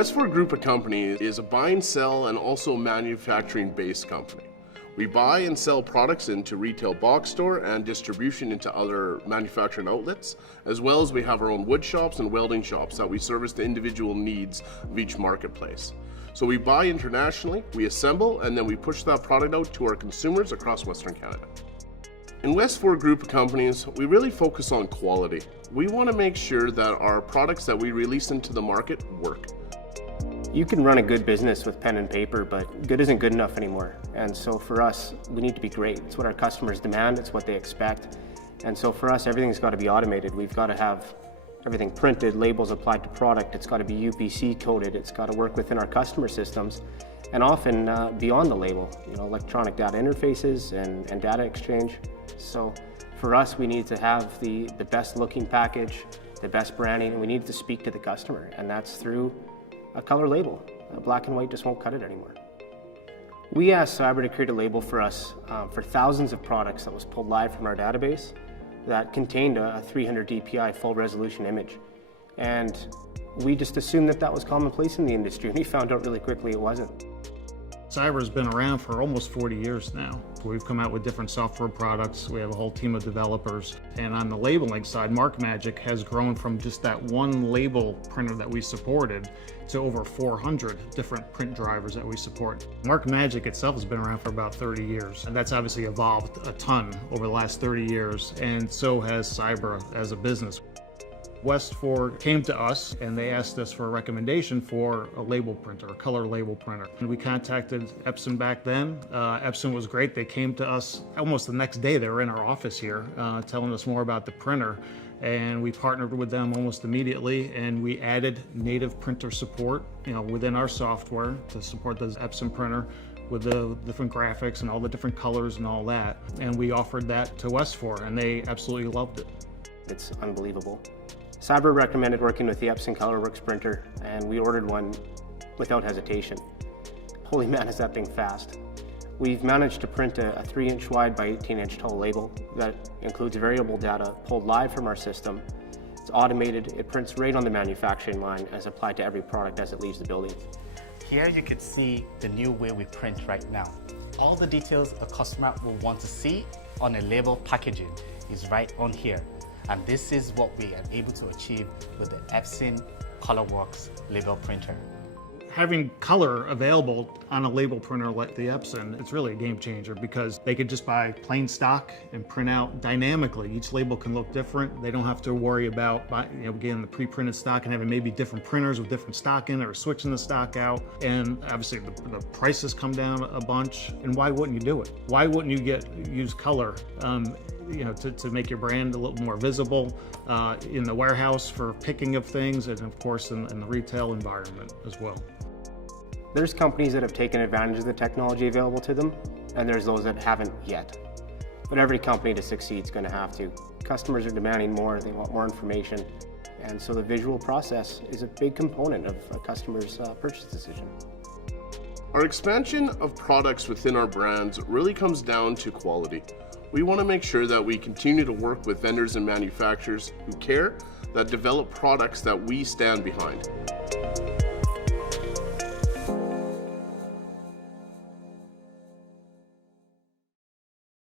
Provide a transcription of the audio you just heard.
Westford Group of Companies is a buy and sell and also manufacturing-based company. We buy and sell products into retail box store and distribution into other manufacturing outlets, as well as we have our own wood shops and welding shops that we service the individual needs of each marketplace. So we buy internationally, we assemble, and then we push that product out to our consumers across Western Canada. In Westford Group of Companies, we really focus on quality. We want to make sure that our products that we release into the market work. You can run a good business with pen and paper, but good isn't good enough anymore. And so for us, we need to be great. It's what our customers demand, it's what they expect. And so for us, everything's got to be automated. We've got to have everything printed, labels applied to product. It's got to be UPC coded. It's got to work within our customer systems, and often beyond the label, electronic data interfaces and data exchange. So for us, we need to have the best looking package, the best branding, and we need to speak to the customer, and that's through a color label. Black and white just won't cut it anymore. We asked Cyber to create a label for us for thousands of products that was pulled live from our database that contained a 300 dpi full resolution image. And we just assumed that was commonplace in the industry, and we found out really quickly it wasn't. Cyber has been around for almost 40 years now. We've come out with different software products. We have a whole team of developers. And on the labeling side, MarkMagic has grown from just that one label printer that we supported to over 400 different print drivers that we support. MarkMagic itself has been around for about 30 years. And that's obviously evolved a ton over the last 30 years. And so has Cyber as a business. Westford came to us and they asked us for a recommendation for a label printer, a color label printer. And we contacted Epson back then. Epson was great. They came to us almost the next day. They were in our office here telling us more about the printer. And we partnered with them almost immediately, and we added native printer support within our software to support the Epson printer with the different graphics and all the different colors and all that. And we offered that to Westford, and they absolutely loved it. It's unbelievable. Cyber recommended working with the Epson ColorWorks printer, and we ordered one without hesitation. Holy man, is that thing fast. We've managed to print a 3-inch wide by 18-inch tall label that includes variable data pulled live from our system. It's automated, it prints right on the manufacturing line as applied to every product as it leaves the building. Here you can see the new way we print right now. All the details a customer will want to see on a label packaging is right on here. And this is what we are able to achieve with the Epson ColorWorks label printer. Having color available on a label printer like the Epson, it's really a game changer because they could just buy plain stock and print out dynamically. Each label can look different. They don't have to worry about getting the pre-printed stock and having maybe different printers with different stock in it or switching the stock out. And obviously the prices come down a bunch. And why wouldn't you do it? Why wouldn't you use color to make your brand a little more visible in the warehouse for picking of things, and of course in the retail environment as well. There's companies that have taken advantage of the technology available to them, and there's those that haven't yet. But every company to succeed is going to have to. Customers are demanding more, they want more information, and so the visual process is a big component of a customer's purchase decision. Our expansion of products within our brands really comes down to quality. We want to make sure that we continue to work with vendors and manufacturers who care, that develop products that we stand behind.